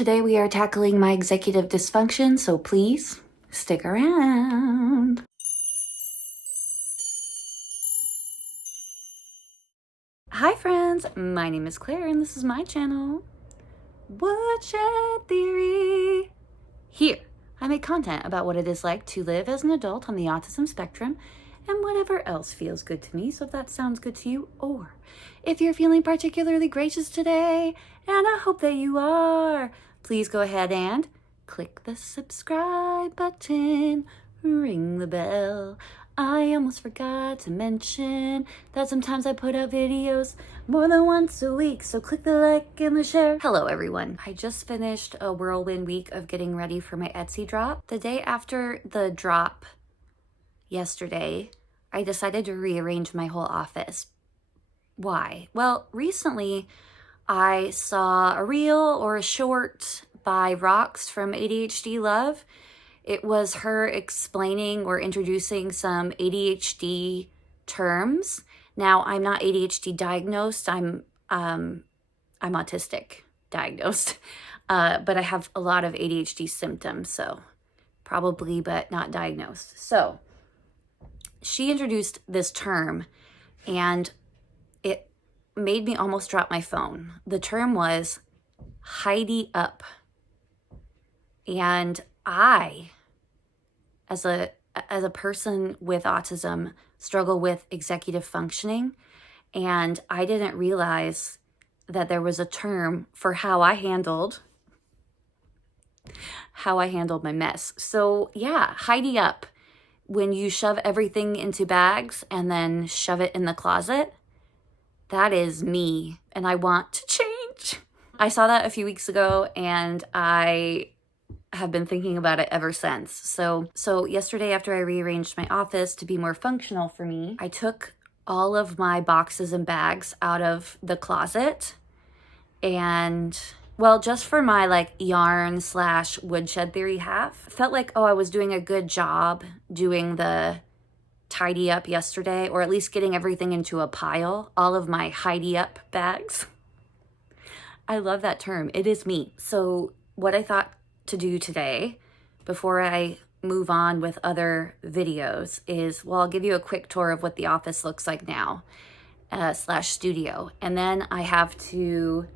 Today we are tackling my executive dysfunction, so please stick around. Hi friends, my name is Claire and this is my channel, Woodshed Theory. Here, I make content about what it is like to live as an adult on the autism spectrum and whatever else feels good to me. So if that sounds good to you, or if you're feeling particularly gracious today, and I hope that you are, please go ahead and click the subscribe button, ring the bell. I almost forgot to mention that sometimes I put out videos more than once a week, so click the like and the share. Hello everyone. I just finished a whirlwind week of getting ready for my Etsy drop. The day after the drop yesterday, I decided to rearrange my whole office. Why? Well, recently I saw a reel or a short by Rox from ADHD Love. It was her explaining or introducing some ADHD terms. Now, I'm not ADHD diagnosed. I'm autistic diagnosed, but I have a lot of ADHD symptoms, so probably, but not diagnosed. So she introduced this term, and it made me almost drop my phone. The term was hidyup. And I, as a person with autism, struggle with executive functioning, and I didn't realize that there was a term for how I handled my mess. So yeah, hidyup. When you shove everything into bags and then shove it in the closet, that is me, and I want to change. I saw that a few weeks ago, and I have been thinking about it ever since. So yesterday, after I rearranged my office to be more functional for me, I took all of my boxes and bags out of the closet, and well, just for my like yarn / woodshed theory half, felt like, oh, I was doing a good job doing the tidy up yesterday, or at least getting everything into a pile, all of my hidyup bags. I love that term. It is me. So what I thought to do today, before I move on with other videos, is, well, I'll give you a quick tour of what the office looks like now, / studio. And then I have to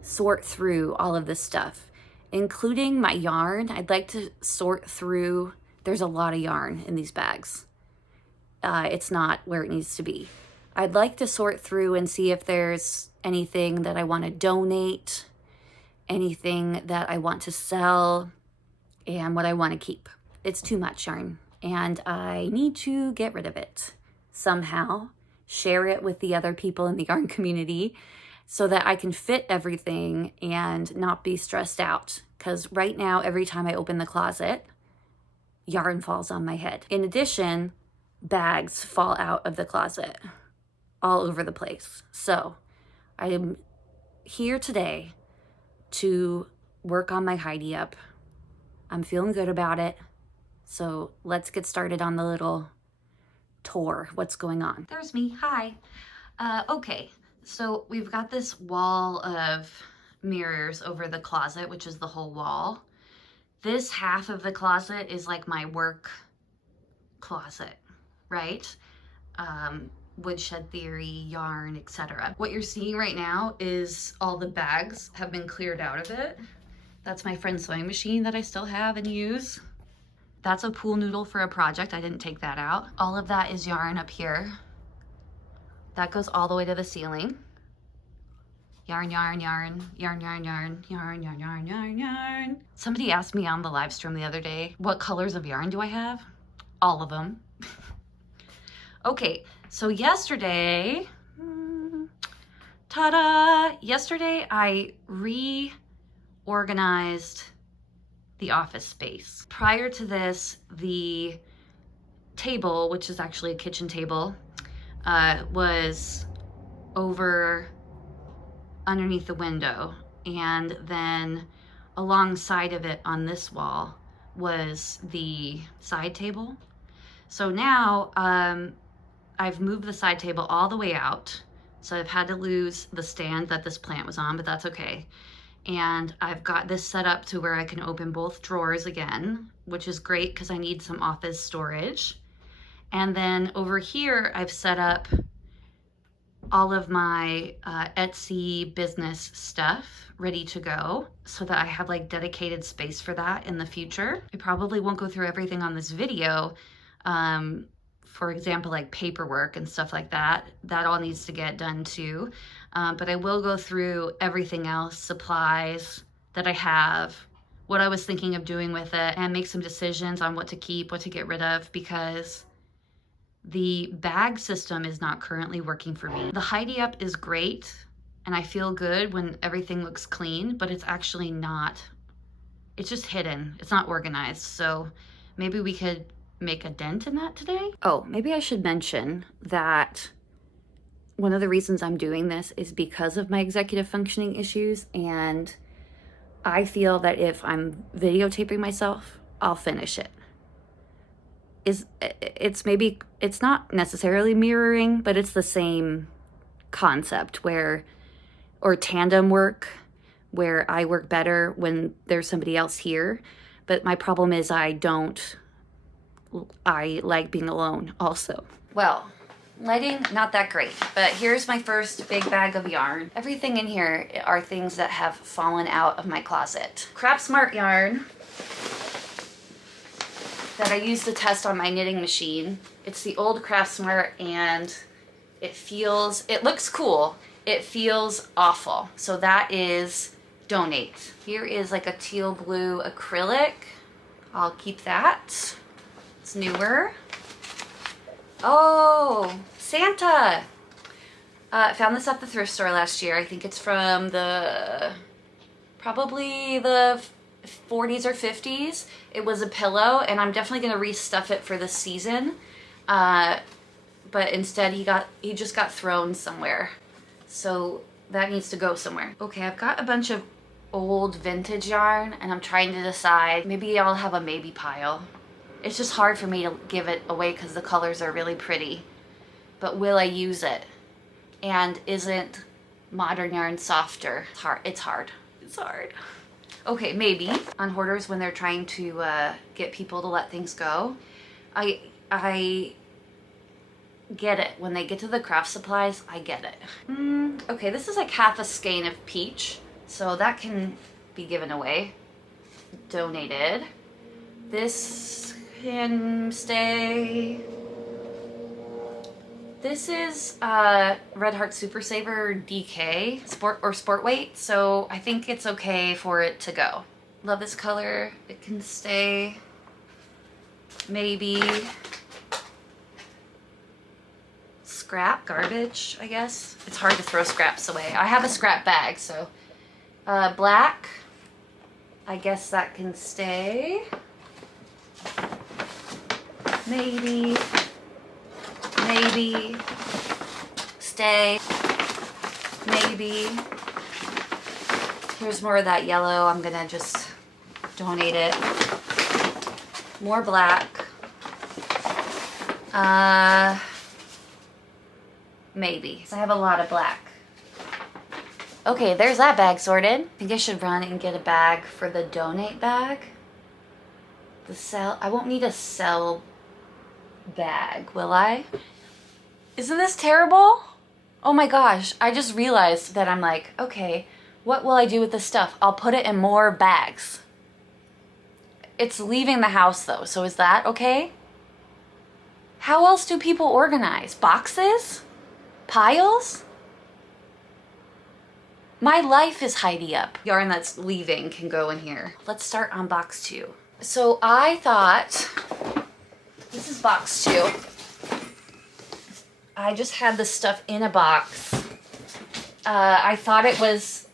sort through all of this stuff, including my yarn. I'd like to sort through, there's a lot of yarn in these bags. It's not where it needs to be. I'd like to sort through and see if there's anything that I want to donate, anything that I want to sell, and what I want to keep. It's too much yarn, and I need to get rid of it somehow, share it with the other people in the yarn community so that I can fit everything and not be stressed out. Because right now, every time I open the closet, yarn falls on my head. In addition, bags fall out of the closet all over the place. So I am here today to work on my hidyup. I'm feeling good about it. So let's get started on the little tour. What's going on? There's me. Hi. Okay, so we've got this wall of mirrors over the closet, which is the whole wall. This half of the closet is like my work closet, right? Woodshed theory, yarn, etc. What you're seeing right now is all the bags have been cleared out of it. That's my friend's sewing machine that I still have and use. That's a pool noodle for a project. I didn't take that out. All of that is yarn up here. That goes all the way to the ceiling. Yarn, yarn, yarn, yarn, yarn, yarn, yarn, yarn, yarn, yarn, yarn. Somebody asked me on the live stream the other day, what colors of yarn do I have? All of them. Okay, so yesterday, ta-da! Yesterday I reorganized the office space. Prior to this, the table, which is actually a kitchen table, was over underneath the window, and then alongside of it on this wall was the side table. So now I've moved the side table all the way out, so I've had to lose the stand that this plant was on, but that's okay. And I've got this set up to where I can open both drawers again, which is great because I need some office storage. And then over here, I've set up all of my Etsy business stuff ready to go so that I have like dedicated space for that in the future. I probably won't go through everything on this video. For example, like paperwork and stuff like that. That all needs to get done too. But I will go through everything else, supplies that I have, what I was thinking of doing with it, and make some decisions on what to keep, what to get rid of, because the bag system is not currently working for me. The hidyup is great, and I feel good when everything looks clean, but it's actually not. It's just hidden. It's not organized. So maybe we could make a dent in that today. Oh, maybe I should mention that one of the reasons I'm doing this is because of my executive functioning issues, and I feel that if I'm videotaping myself, I'll finish it. It's not necessarily mirroring, but it's the same concept or tandem work, where I work better when there's somebody else here. But my problem is I like being alone also. Well, lighting, not that great, but here's my first big bag of yarn. Everything in here are things that have fallen out of my closet. Craft Smart yarn that I used to test on my knitting machine. It's the old Craft Smart, and it looks cool. It feels awful. So that is donate. Here is like a teal blue acrylic. I'll keep that. It's newer. Oh, Santa. I found this at the thrift store last year. I think it's from probably the 40s or 50s. It was a pillow, and I'm definitely going to restuff it for this season. But instead he just got thrown somewhere. So that needs to go somewhere. Okay, I've got a bunch of old vintage yarn, and I'm trying to decide. Maybe I'll have a maybe pile. It's just hard for me to give it away because the colors are really pretty. But will I use it? And isn't modern yarn softer? It's hard. It's hard. It's hard. Okay, maybe. On hoarders, when they're trying to get people to let things go, I get it. When they get to the craft supplies, I get it. Okay, this is like half a skein of peach, so that can be given away. Donated. This can stay. This is Red Heart Super Saver DK sport weight, so I think it's okay for it to go. Love this color. It can stay. Maybe scrap, garbage, I guess. It's hard to throw scraps away. I have a scrap bag, so black. I guess that can stay. Maybe stay. Maybe. Here's more of that yellow. I'm gonna just donate it. More black. Maybe. I have a lot of black. Okay, there's that bag sorted. I think I should run and get a bag for the donate bag. The sell, I won't need a sell bag, will I? Isn't this terrible? Oh my gosh, I just realized that I'm like, okay, what will I do with this stuff? I'll put it in more bags. It's leaving the house though, so is that okay? How else do people organize? Boxes? Piles? My life is hidyup. Yarn that's leaving can go in here. Let's start on box 2. So I thought, this is box 2. I just had this stuff in a box. I thought it was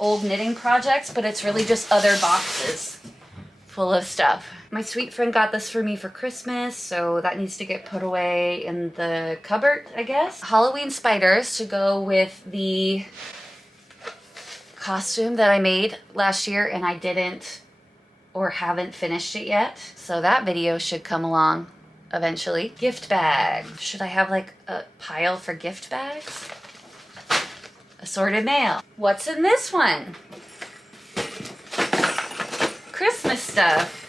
old knitting projects, but it's really just other boxes full of stuff. My sweet friend got this for me for Christmas, so that needs to get put away in the cupboard, I guess. Halloween spiders to go with the costume that I made last year, and I didn't or haven't finished it yet. So that video should come along eventually. Gift bag. Should I have like a pile for gift bags? Assorted mail. What's in this one? Christmas stuff.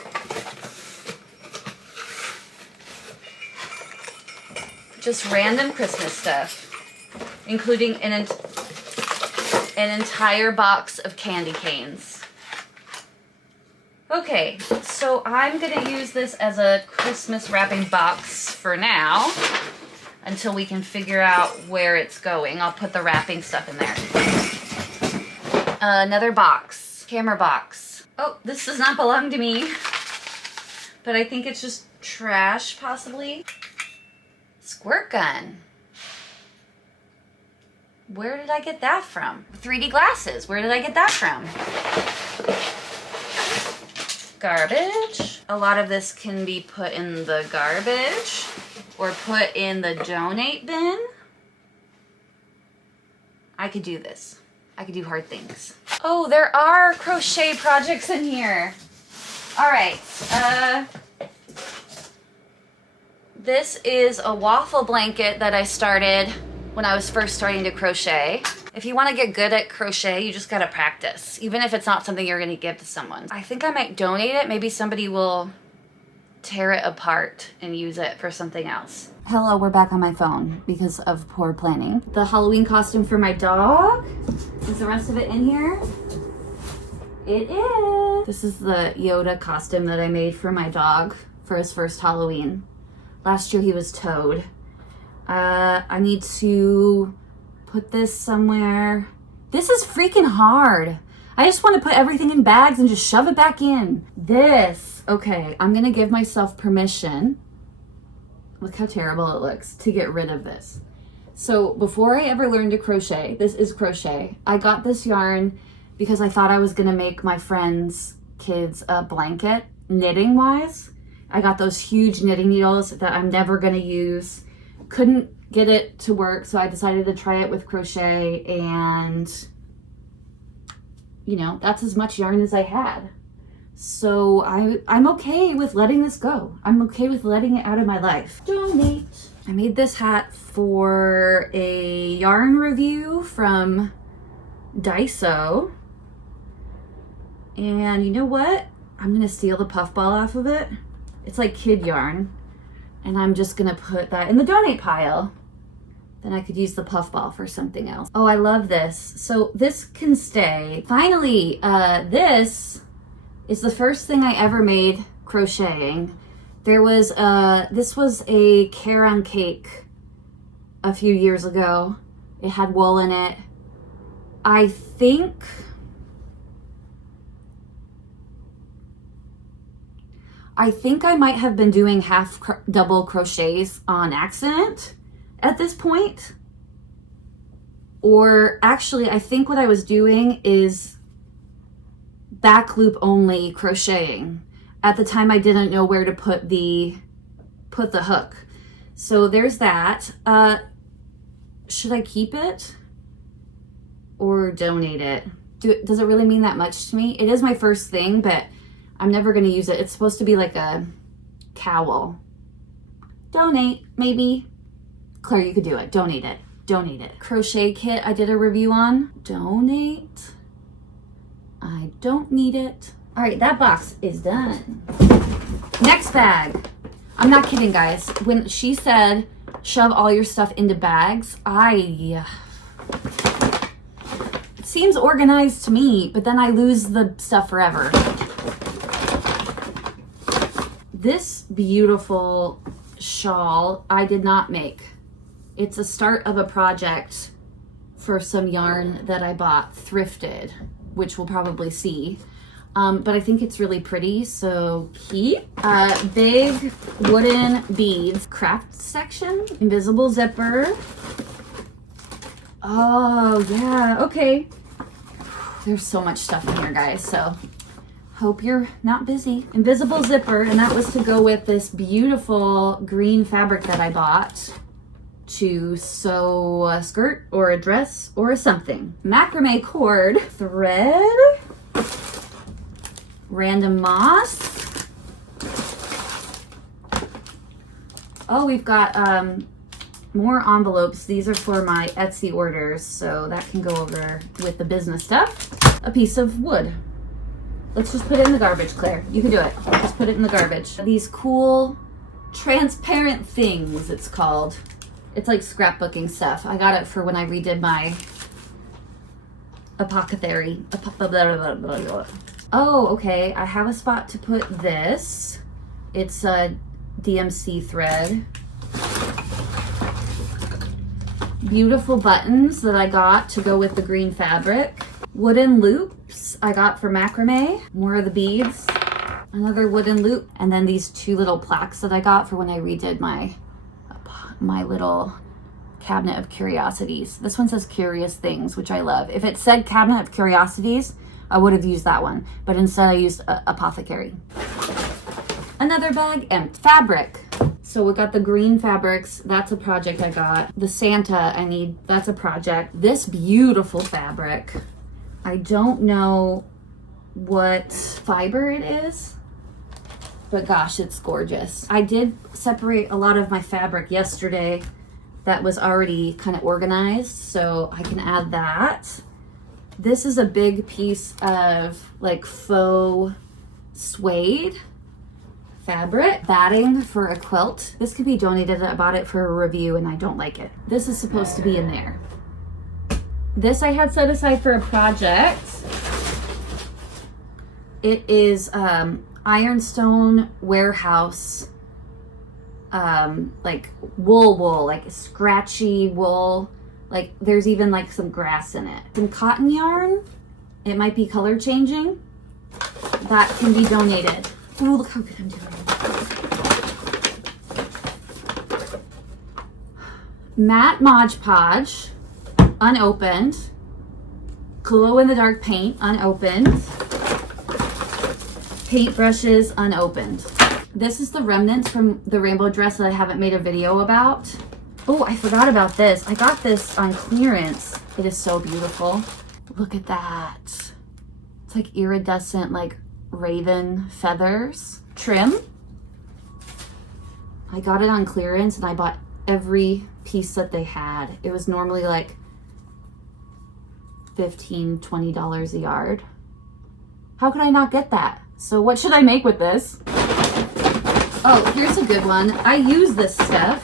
Just random Christmas stuff, including an entire box of candy canes. Okay, so I'm gonna use this as a Christmas wrapping box for now, until we can figure out where it's going. I'll put the wrapping stuff in there. Another box, camera box. Oh, this does not belong to me, but I think it's just trash, possibly. Squirt gun. Where did I get that from? 3D glasses, where did I get that from? Garbage. A lot of this can be put in the garbage or put in the donate bin. I could do this. I could do hard things. Oh, there are crochet projects in here. All right. This is a waffle blanket that I started when I was first starting to crochet. If you want to get good at crochet, you just gotta practice, even if it's not something you're gonna give to someone. I think I might donate it. Maybe somebody will tear it apart and use it for something else. Hello, we're back on my phone because of poor planning. The Halloween costume for my dog. Is the rest of it in here? It is. This is the Yoda costume that I made for my dog for his first Halloween. Last year he was Toad. I need to put this somewhere. This is freaking hard. I just want to put everything in bags and just shove it back in. This, okay, I'm gonna give myself permission. Look how terrible it looks to get rid of this. So before I ever learned to crochet, this is crochet. I got this yarn because I thought I was gonna make my friends' kids a blanket, knitting wise. I got those huge knitting needles that I'm never gonna use. Couldn't get it to work, so I decided to try it with crochet, and you know, that's as much yarn as I had. So I'm okay with letting this go. I'm okay with letting it out of my life. Donate. I made this hat for a yarn review from Daiso. And you know what? I'm gonna steal the puffball off of it. It's like kid yarn. And I'm just gonna put that in the donate pile. Then I could use the puffball for something else. Oh, I love this. So this can stay. Finally, this is the first thing I ever made crocheting. This was a caron cake a few years ago. It had wool in it. I think I might have been doing double crochets on accident at this point. Or actually, I think what I was doing is back loop only crocheting. At the time, I didn't know where to put the hook. So there's that. Should I keep it or donate it? Does it really mean that much to me? It is my first thing, but I'm never gonna use it. It's supposed to be like a cowl. Donate, maybe. Claire, you could do it. Donate it. Donate it. Crochet kit I did a review on. Donate. I don't need it. All right, that box is done. Next bag. I'm not kidding, guys. When she said shove all your stuff into bags, it seems organized to me, but then I lose the stuff forever. This beautiful shawl I did not make. It's a start of a project for some yarn that I bought thrifted, which we'll probably see. But I think it's really pretty, so keep. Big wooden beads, craft section, invisible zipper. Oh yeah, okay. There's so much stuff in here, guys, so hope you're not busy. Invisible zipper, and that was to go with this beautiful green fabric that I bought to sew a skirt or a dress or something. Macrame cord, thread, random moss. Oh, we've got more envelopes. These are for my Etsy orders, so that can go over with the business stuff. A piece of wood. Let's just put it in the garbage, Claire. You can do it. Just put it in the garbage. These cool transparent things, it's called. It's like scrapbooking stuff. I got it for when I redid my apothecary. Oh, okay. I have a spot to put this. It's a DMC thread. Beautiful buttons that I got to go with the green fabric. Wooden loops I got for macrame. More of the beads. Another wooden loop. And then these 2 little plaques that I got for when I redid my little cabinet of curiosities. This one says curious things, which I love. If it said cabinet of curiosities, I would have used that one. But instead I used apothecary. Another bag, empty. Fabric. So we got the green fabrics. That's a project I got. The Santa that's a project. This beautiful fabric. I don't know what fiber it is, but gosh, it's gorgeous. I did separate a lot of my fabric yesterday that was already kind of organized, so I can add that. This is a big piece of like faux suede fabric. Batting for a quilt. This could be donated. I bought it for a review and I don't like it. This is supposed to be in there. This I had set aside for a project. It is ironstone warehouse, like wool, like scratchy wool. Like there's even like some grass in it. Some cotton yarn. It might be color changing. That can be donated. Oh, look how good I'm doing. Matte Mod Podge, unopened. Glow in the dark paint, unopened. Paint brushes, unopened. This is the remnants from the rainbow dress that I haven't made a video about. Oh, I forgot about this. I got this on clearance. It is so beautiful. Look at that. It's like iridescent, like raven feathers trim. I got it on clearance and I bought every piece that they had. It was normally like $15, $20 a yard. How could I not get that? So what should I make with this? Oh, here's a good one. I use this stuff.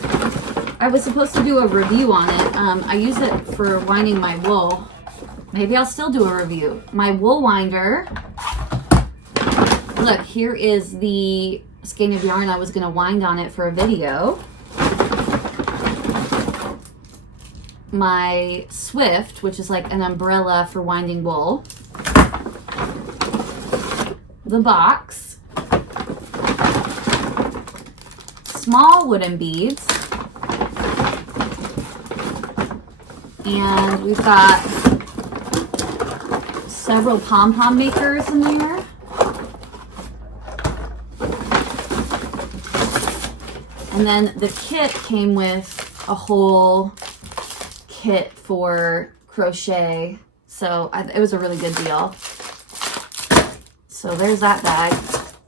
I was supposed to do a review on it. I use it for winding my wool. Maybe I'll still do a review. My wool winder. Look, here is the skein of yarn I was going to wind on it for a video. My Swift, which is like an umbrella for winding wool. The box. Small wooden beads. And we've got several pom-pom makers in there. And then the kit came with a whole kit for crochet. So it was a really good deal. So there's that bag.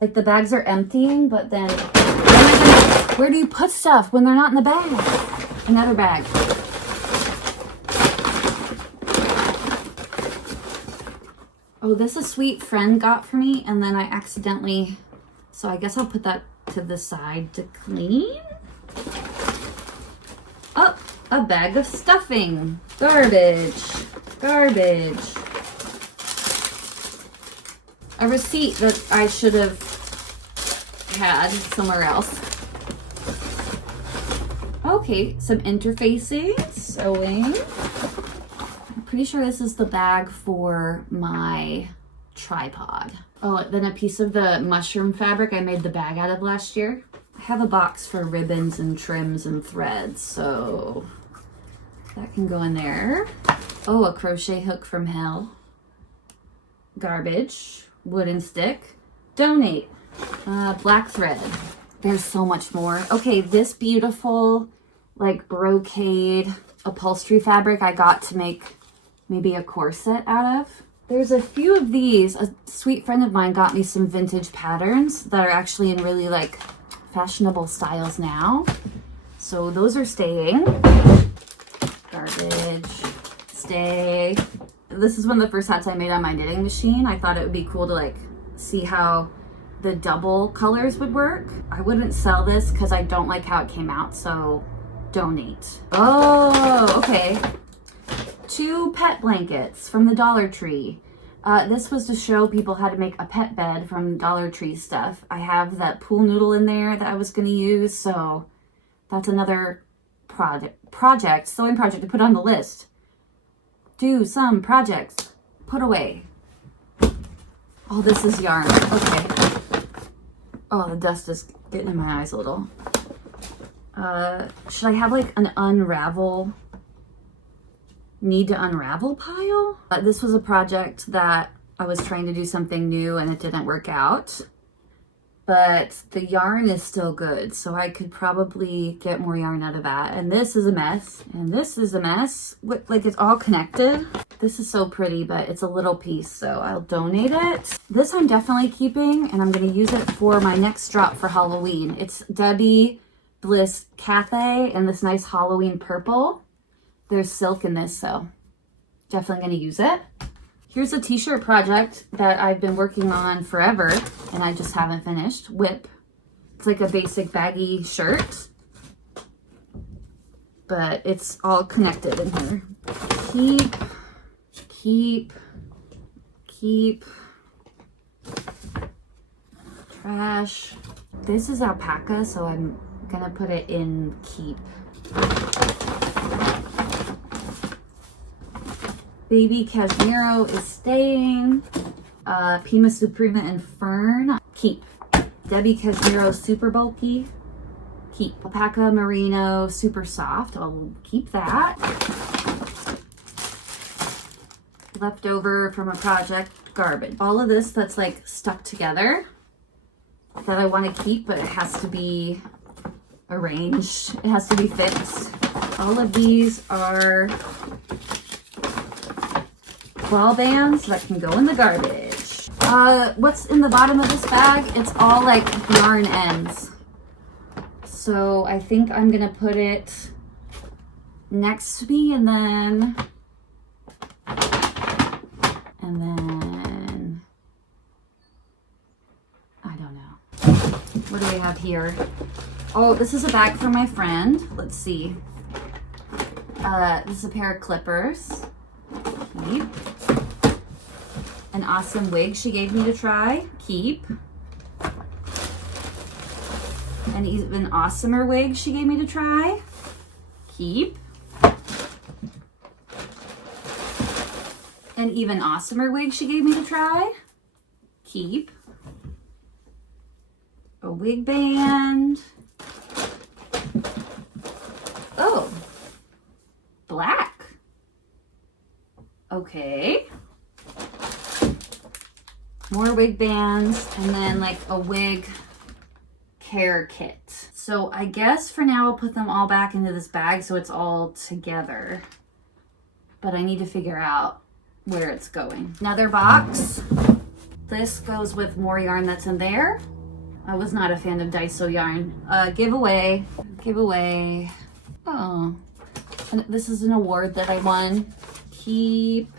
Like the bags are emptying, but then where do you put stuff when they're not in the bag? Another bag. Oh, this a sweet friend got for me, and then I accidentally, so I guess I'll put that to the side to clean. Oh, a bag of stuffing. Garbage. Garbage. A receipt that I should have had somewhere else. Okay, some interfacing, sewing. I'm pretty sure this is the bag for my tripod. Oh, then a piece of the mushroom fabric I made the bag out of last year. I have a box for ribbons and trims and threads, so that can go in there. Oh, a crochet hook from hell. Garbage. Wooden stick. Donate. Black thread. There's so much more. Okay, this beautiful like brocade upholstery fabric I got to make maybe a corset out of. There's a few of these. A sweet friend of mine got me some vintage patterns that are actually in really like fashionable styles now. So those are staying. Garbage, stay. This is one of the first hats I made on my knitting machine. I thought it would be cool to like see how the double colors would work. I wouldn't sell this because I don't like how it came out, so donate. Oh, okay. 2 pet blankets from the Dollar Tree. This was to show people how to make a pet bed from Dollar Tree stuff. I have that pool noodle in there that I was going to use, so that's another sewing project to put on the list. Do some projects. Put away. Oh, this is yarn. Okay. Oh, the dust is getting in my eyes a little. Should I have like an unravel, need to unravel pile? This was a project that I was trying to do something new and it didn't work out. But the yarn is still good, so I could probably get more yarn out of that. And this is a mess, and this is a mess. Like, it's all connected. This is so pretty, but it's a little piece, so I'll donate it. This I'm definitely keeping, and I'm gonna use it for my next drop for Halloween. It's Debbie Bliss Cathay in this nice Halloween purple. There's silk in this, so definitely gonna use it. Here's a t-shirt project that I've been working on forever and I just haven't finished. Whip. It's like a basic baggy shirt, but it's all connected in here. Keep. Trash. This is alpaca, so I'm gonna put it in keep. Baby Cashmere is staying. Pima Suprema and Fern, keep. Debbie Cashmere super bulky, keep. Alpaca Merino super soft, I'll keep that. Leftover from a project, garbage. All of this that's like stuck together that I want to keep, but it has to be arranged. It has to be fixed. All of these are ball bands that can go in the garbage. What's in the bottom of this bag? It's all like yarn ends. So I think I'm gonna put it next to me and then I don't know. What do we have here? Oh, this is a bag for my friend. Let's see. This is a pair of clippers. Keep. An awesome wig she gave me to try. Keep. An even awesomer wig she gave me to try. Keep. An even awesomer wig she gave me to try. Keep. A wig band. Oh. Black. Okay. More wig bands, and then like a wig care kit. So I guess for now I'll put them all back into this bag so it's all together. But I need to figure out where it's going. Another box. This goes with more yarn that's in there. I was not a fan of Daiso yarn. Giveaway. Oh. And this is an award that I won. Keep.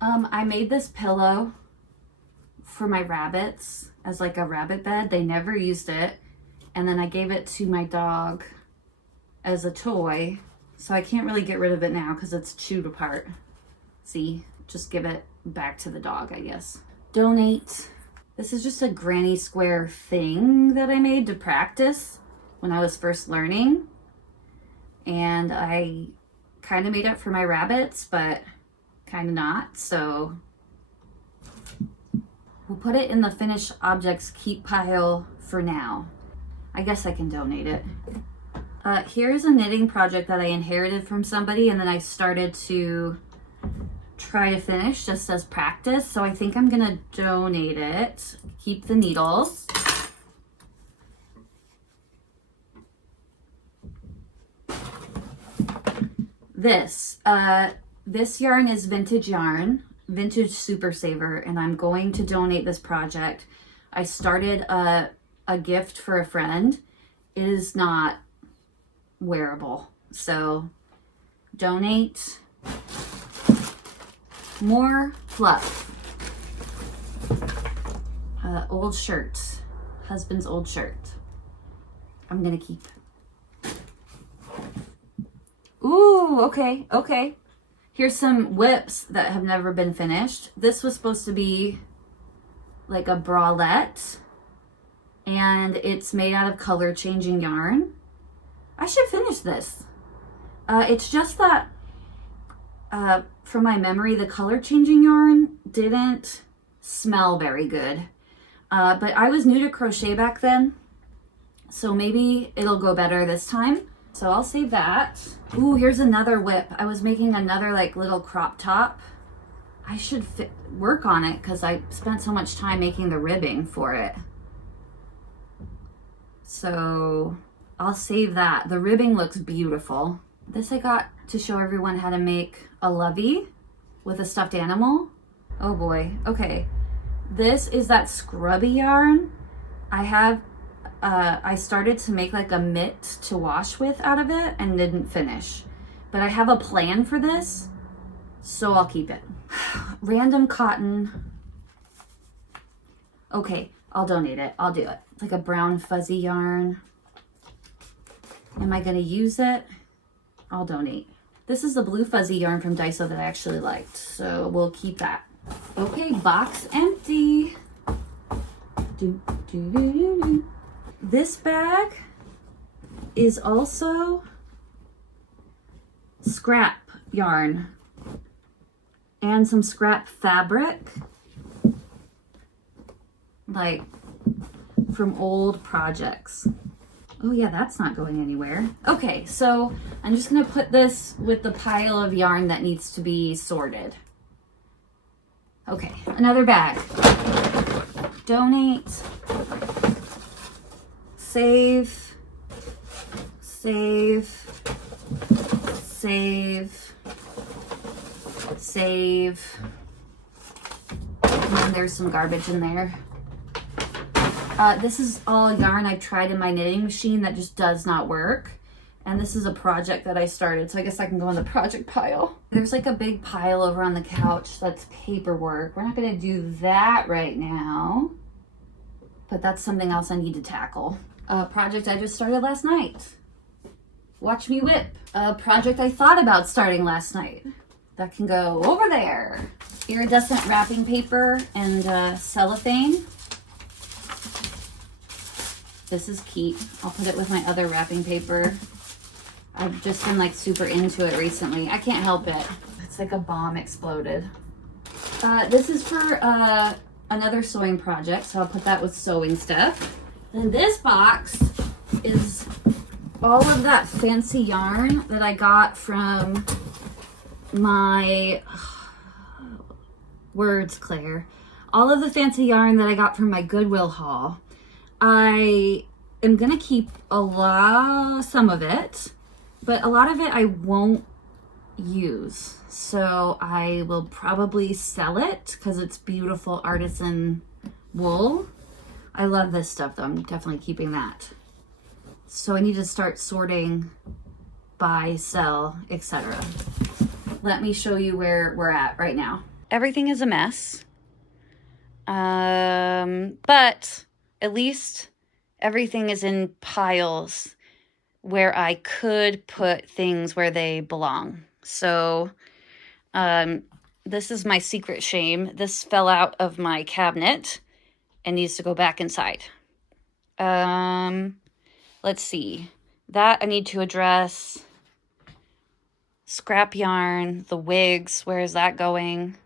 I made this pillow for my rabbits as like a rabbit bed. They never used it. And then I gave it to my dog as a toy. So I can't really get rid of it now because it's chewed apart. See, just give it back to the dog, I guess. Donate. This is just a granny square thing that I made to practice when I was first learning. And I kind of made it for my rabbits, but kind of not. So we'll put it in the finished objects keep pile for now. I guess I can donate it. Here's a knitting project that I inherited from somebody and then I started to try to finish just as practice. So I think I'm gonna donate it. Keep the needles. This yarn is vintage yarn, vintage super saver, and I'm going to donate this project. I started a gift for a friend. It is not wearable. So donate more fluff. Old shirt, husband's old shirt. I'm gonna keep. Ooh, okay, okay. Here's some whips that have never been finished. This was supposed to be like a bralette, and it's made out of color changing yarn. I should finish this. It's just that from my memory, the color changing yarn didn't smell very good. But I was new to crochet back then, so maybe it'll go better this time. So I'll save that. Ooh, here's another whip. I was making another like little crop top. I should work on it because I spent so much time making the ribbing for it. So I'll save that. The ribbing looks beautiful. This I got to show everyone how to make a lovey with a stuffed animal. Oh boy, okay. This is that scrubby yarn. I started to make like a mitt to wash with out of it and didn't finish. But I have a plan for this, so I'll keep it. Random cotton. Okay, I'll donate it. I'll do it. It's like a brown fuzzy yarn. Am I gonna use it? I'll donate. This is the blue fuzzy yarn from Daiso that I actually liked, so we'll keep that. Okay, box empty. This bag is also scrap yarn and some scrap fabric, like from old projects. Oh yeah, that's not going anywhere. Okay, so I'm just gonna put this with the pile of yarn that needs to be sorted. Okay, another bag. Donate. Save. Save. Save. Save. And then there's some garbage in there. This is all yarn I've tried in my knitting machine that just does not work. And this is a project that I started, so I guess I can go on the project pile. There's like a big pile over on the couch that's paperwork. We're not gonna do that right now, but that's something else I need to tackle. A project I just started last night. Watch me whip. A project I thought about starting last night. That can go over there. Iridescent wrapping paper and cellophane. This is cute. I'll put it with my other wrapping paper. I've just been like super into it recently. I can't help it. It's like a bomb exploded. This is for another sewing project, so I'll put that with sewing stuff. And this box is all of that fancy yarn that I got from my words, Claire. All of the fancy yarn that I got from my Goodwill haul. I am gonna keep some of it, but a lot of it I won't use. So I will probably sell it because it's beautiful artisan wool. I love this stuff though. I'm definitely keeping that. So I need to start sorting, buy, sell, etc. Let me show you where we're at right now. Everything is a mess. But at least everything is in piles where I could put things where they belong. So this is my secret shame. This fell out of my cabinet and needs to go back inside. Let's see. That I need to address. Scrap yarn, the wigs, where is that going?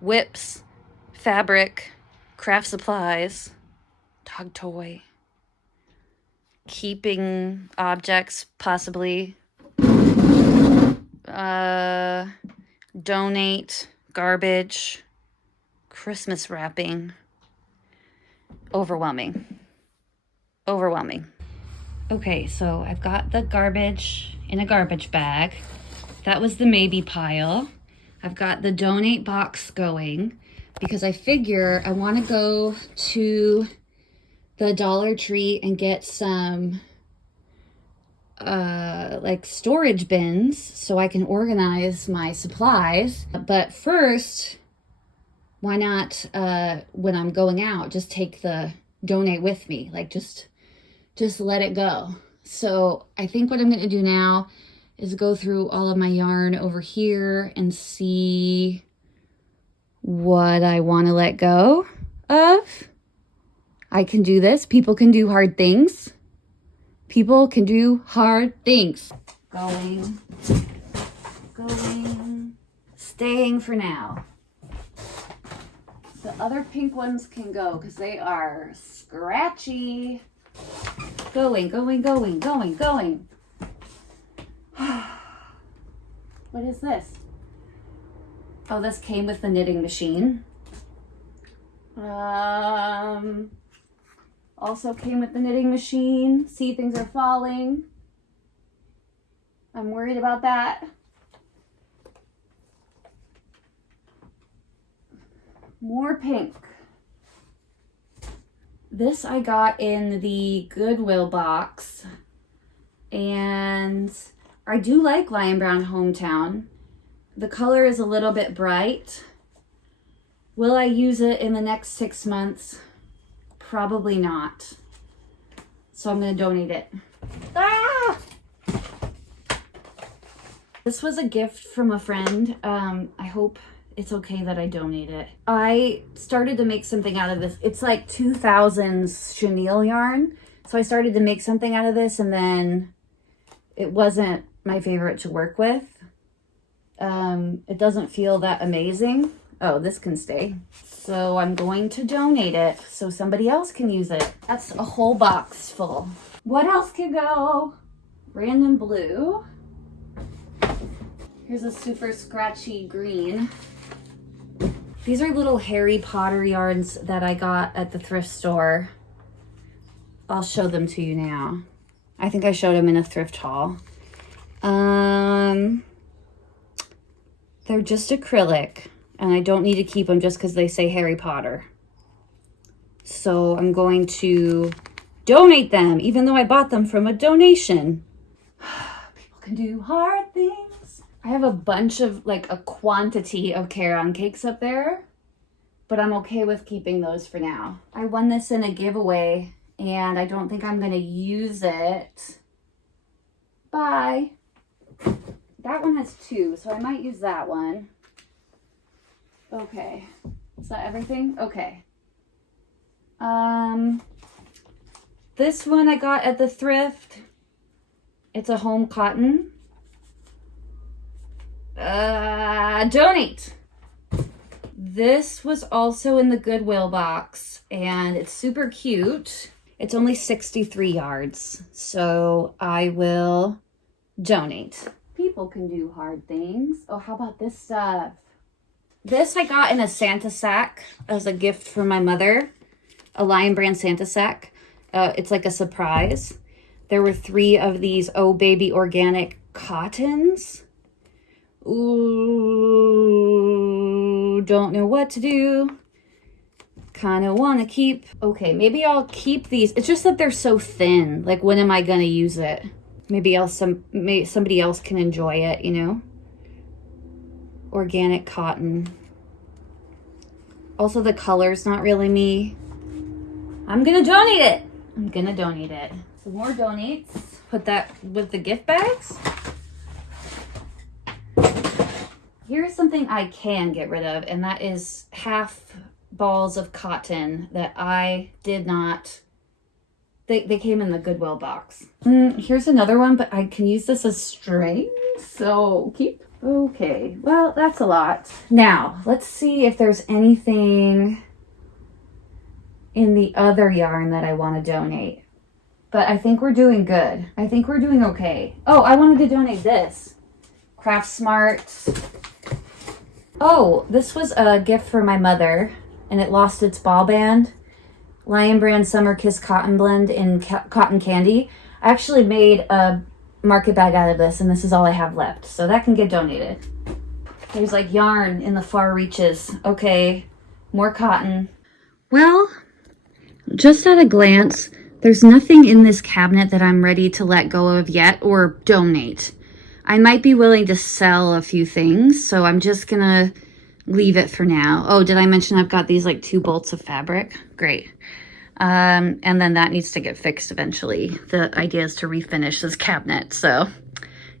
Whips, fabric, craft supplies, dog toy, keeping objects, possibly. Donate, garbage, Christmas wrapping. Overwhelming. Overwhelming. Okay, so I've got the garbage in a garbage bag. That was the maybe pile. I've got the donate box going because I figure I want to go to the Dollar Tree and get some like storage bins so I can organize my supplies. But first, why not when I'm going out, just take the donate with me, like just let it go. So I think what I'm going to do now is go through all of my yarn over here and see what I want to let go of. I can do this. People can do hard things. People can do hard things. Going, staying for now. The other pink ones can go because they are scratchy. Going. What is this? Oh, this came with the knitting machine. Also came with the knitting machine. See, things are falling. I'm worried about that. More pink. This I got in the Goodwill box, and I do like Lion Brown Hometown. The color is a little bit bright. Will I use it in the next 6 months? Probably not. So I'm going to donate it. Ah! This was a gift from a friend. I hope it's okay that I donate it. I started to make something out of this. It's like 2000s chenille yarn. So I started to make something out of this, and then it wasn't my favorite to work with. It doesn't feel that amazing. Oh, this can stay. So I'm going to donate it so somebody else can use it. That's a whole box full. What else can go? Random blue. Here's a super scratchy green. These are little Harry Potter yarns that I got at the thrift store. I'll show them to you now. I think I showed them in a thrift haul. They're just acrylic, and I don't need to keep them just because they say Harry Potter. So I'm going to donate them, even though I bought them from a donation. People can do hard things. I have a bunch of, like, a quantity of Caron cakes up there, but I'm okay with keeping those for now. I won this in a giveaway, and I don't think I'm going to use it. Bye. That one has 2, so I might use that one. Okay. Is that everything? Okay. This one I got at the thrift. It's a home cotton. Donate. This was also in the Goodwill box, and it's super cute. It's only 63 yards, so I will donate. People can do hard things. Oh, how about this stuff? This I got in a Santa sack as a gift for my mother. A Lion Brand Santa sack. It's like a surprise. There were 3 of these Oh Baby organic cottons. Ooh, don't know what to do. Kind of want to keep. Okay, maybe I'll keep these. It's just that they're so thin. Like, when am I going to use it? Maybe somebody else can enjoy it, you know? Organic cotton. Also, the color's not really me. I'm gonna donate it. Some more donates. Put that with the gift bags. Here's something I can get rid of, and that is half balls of cotton that I did not. They came in the Goodwill box. Here's another one, but I can use this as string, so keep. Okay, well, that's a lot. Now, let's see if there's anything in the other yarn that I want to donate. But I think we're doing good. I think we're doing okay. Oh, I wanted to donate this. Craft Smart. Oh, this was a gift for my mother, and it lost its ball band. Lion Brand Summer Kiss Cotton Blend in Cotton Candy. I actually made a market bag out of this, and this is all I have left. So that can get donated. There's like yarn in the far reaches. Okay, more cotton. Well, Just at a glance, there's nothing in this cabinet that I'm ready to let go of yet or donate. I might be willing to sell a few things, so I'm just gonna leave it for now. Oh, did I mention I've got these like 2 bolts of fabric? Great. And then that needs to get fixed eventually. The idea is to refinish this cabinet, so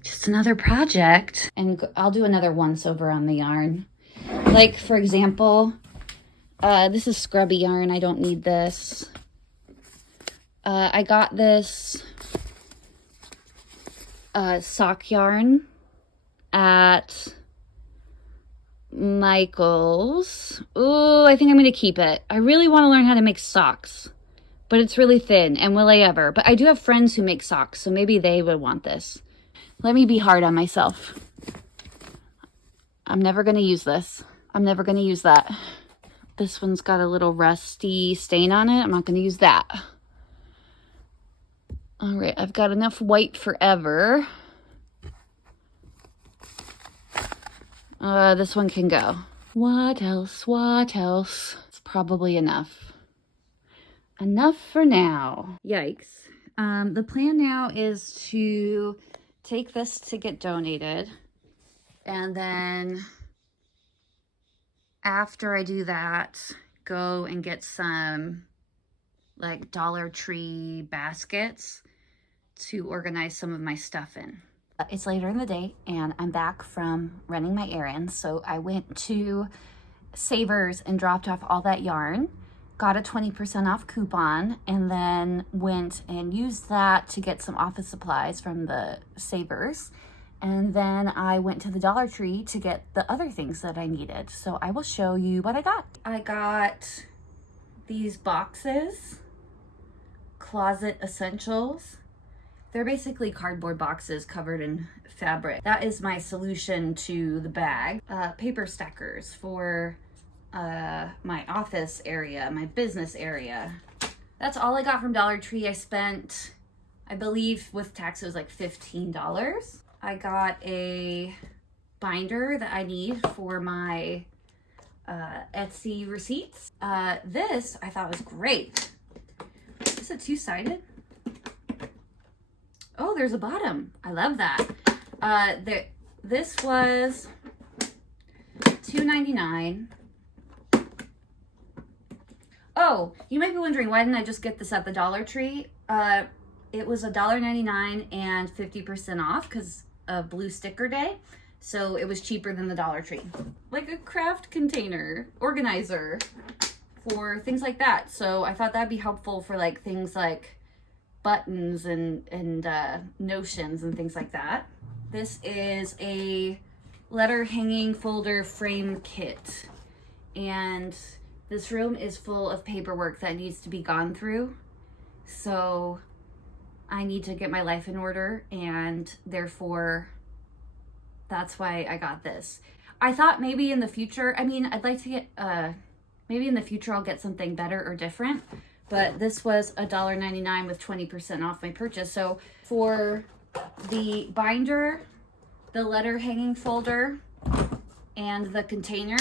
just another project. And I'll do another once over on the yarn. Like, for example, this is scrubby yarn. I don't need this. I got this sock yarn at Michael's. Oh, I think I'm going to keep it. I really want to learn how to make socks, but it's really thin, and will I ever? But I do have friends who make socks, so maybe they would want this. Let me be hard on myself. I'm never going to use this. I'm never going to use that. This one's got a little rusty stain on it. I'm not going to use that. All right, I've got enough white forever. This one can go. What else? What else? It's probably enough. Enough for now. Yikes. The plan now is to take this to get donated. And then after I do that, go and get some like Dollar Tree baskets to organize some of my stuff in. It's later in the day and I'm back from running my errands. So I went to Savers and dropped off all that yarn, got a 20% off coupon, and then went and used that to get some office supplies from the Savers. And then I went to the Dollar Tree to get the other things that I needed. So I will show you what I got. I got these boxes, Closet Essentials. They're basically cardboard boxes covered in fabric. That is my solution to the bag. Paper stackers for my office area, my business area. That's all I got from Dollar Tree. I spent, I believe with tax, it was like $15. I got a binder that I need for my Etsy receipts. This I thought was great. Is this a two-sided? Oh, there's a bottom. I love that. This was $2.99. Oh, you might be wondering, why didn't I just get this at the Dollar Tree? It was $1.99 and 50% off because of Blue Sticker Day. So it was cheaper than the Dollar Tree. Like a craft container organizer for things like that. So I thought that'd be helpful for like things like buttons and notions and things like that. This is a letter hanging folder frame kit. And this room is full of paperwork that needs to be gone through. So I need to get my life in order, and therefore that's why I got this. I thought maybe in the future, I mean, I'd like to get, maybe in the future I'll get something better or different, but this was $1.99 with 20% off my purchase. So for the binder, the letter hanging folder, and the container,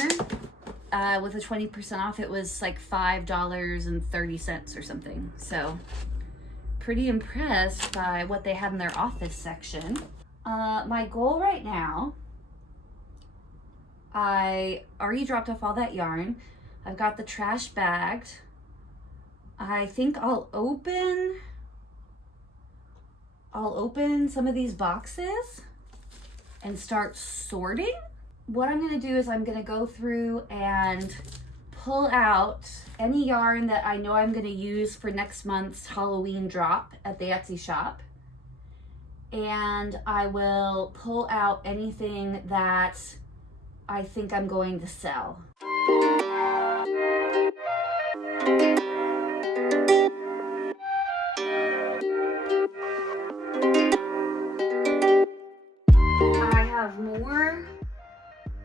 with a 20% off, it was like $5.30 or something. So pretty impressed by what they had in their office section. My goal right now, I already dropped off all that yarn. I've got the trash bagged. I think I'll open some of these boxes and start sorting. What I'm gonna do is I'm gonna go through and pull out any yarn that I know I'm gonna use for next month's Halloween drop at the Etsy shop. And I will pull out anything that I think I'm going to sell. I have more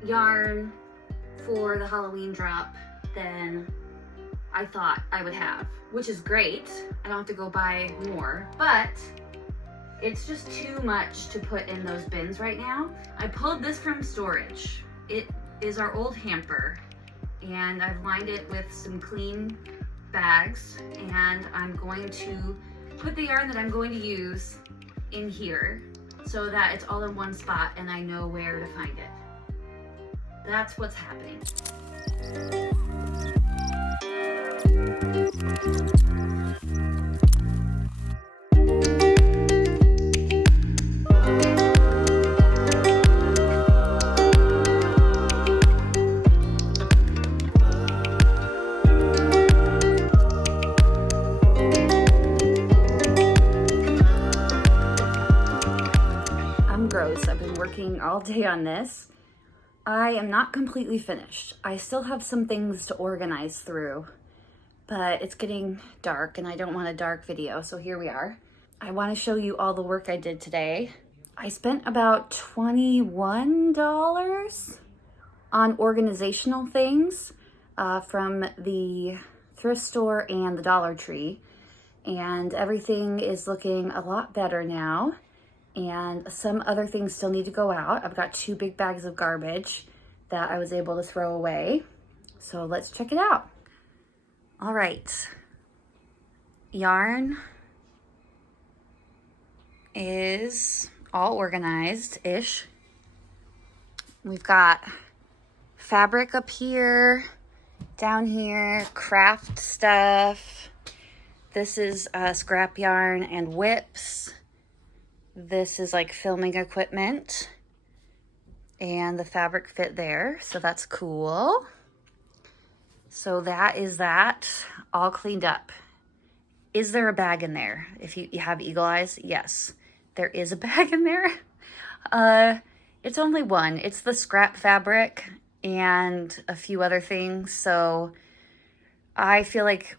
yarn for the Halloween drop than I thought I would have, which is great. I don't have to go buy more, but it's just too much to put in those bins right now. I pulled this from storage. It is our old hamper, and I've lined it with some clean bags, and I'm going to put the yarn that I'm going to use in here so that it's all in one spot and I know where to find it. That's what's happening. Gross. I've been working all day on this. I am not completely finished. I still have some things to organize through, but it's getting dark and I don't want a dark video, so here we are. I want to show you all the work I did today. I spent about $21 on organizational things from the thrift store and the Dollar Tree, and everything is looking a lot better now. And some other things still need to go out. I've got 2 big bags of garbage that I was able to throw away. So let's check it out. All right. Yarn is all organized-ish. We've got fabric up here, down here, craft stuff. This is scrap yarn and whips. This is like filming equipment, and the fabric fit there, so that's cool. So that is that, all cleaned up. Is there a bag in there? If you have eagle eyes, yes, there is a bag in there. It's only one. It's the scrap fabric and a few other things, so I feel like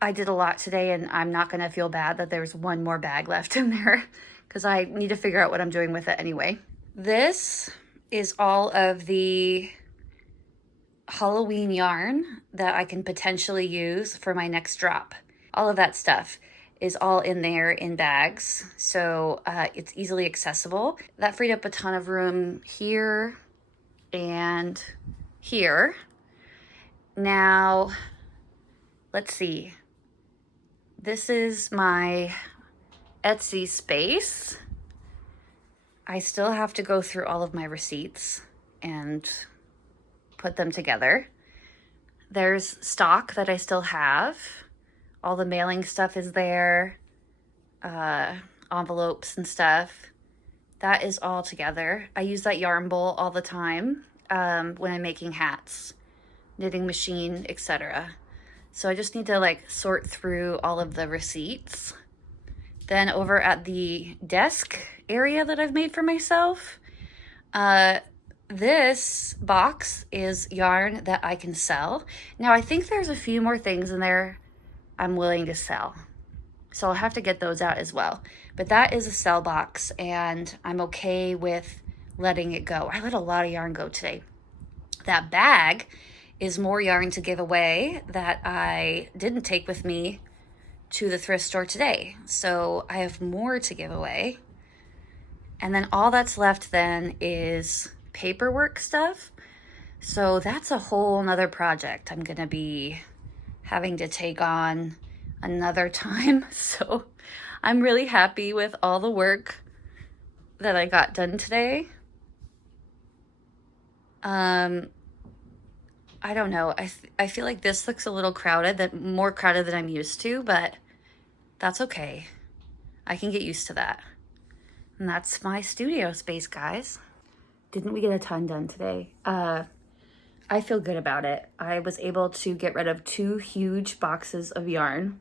I did a lot today, and I'm not gonna feel bad that there's one more bag left in there, because I need to figure out what I'm doing with it anyway. This is all of the Halloween yarn that I can potentially use for my next drop. All of that stuff is all in there in bags, so it's easily accessible. That freed up a ton of room here and here. Now, let's see. This is my Etsy space. I still have to go through all of my receipts and put them together. There's stock that I still have. All the mailing stuff is there. Envelopes and stuff. That is all together. I use that yarn bowl all the time when I'm making hats, knitting machine, etc. So I just need to like sort through all of the receipts. Then over at the desk area that I've made for myself, this box is yarn that I can sell. Now I think there's a few more things in there I'm willing to sell, so I'll have to get those out as well. But that is a sell box, and I'm okay with letting it go. I let a lot of yarn go today. That bag is more yarn to give away that I didn't take with me to the thrift store today. So I have more to give away. And then all that's left then is paperwork stuff. So that's a whole nother project I'm gonna be having to take on another time. So I'm really happy with all the work that I got done today. I don't know. I feel like this looks a little crowded, more crowded than I'm used to, but that's okay. I can get used to that. And that's my studio space, guys. Didn't we get a ton done today? I feel good about it. I was able to get rid of 2 huge boxes of yarn.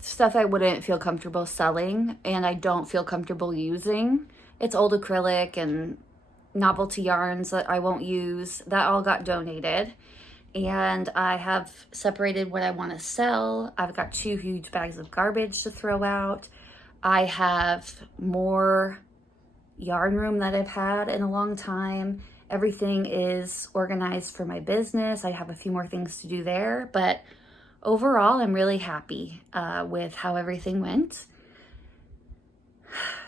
Stuff I wouldn't feel comfortable selling and I don't feel comfortable using. It's old acrylic and novelty yarns that I won't use. That all got donated. And I have separated what I want to sell. I've got 2 huge bags of garbage to throw out. I have more yarn room that I've had in a long time. Everything is organized for my business. I have a few more things to do there, but overall, I'm really happy with how everything went.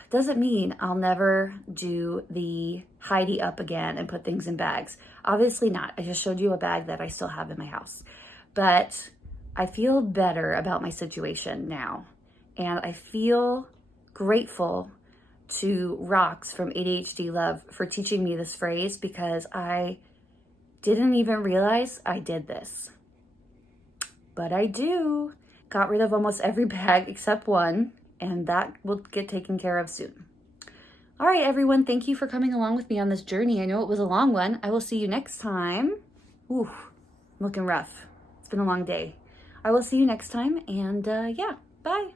Doesn't mean I'll never do the hidyup again and put things in bags. Obviously not. I just showed you a bag that I still have in my house. but I feel better about my situation now. And I feel grateful to Rox from ADHD Love for teaching me this phrase, because I didn't even realize I did this. But I do. Got rid of almost every bag except one, and that will get taken care of soon. All right, everyone, thank you for coming along with me on this journey. I know it was a long one. I will see you next time. Ooh, I'm looking rough. It's been a long day. I will see you next time, and yeah, bye.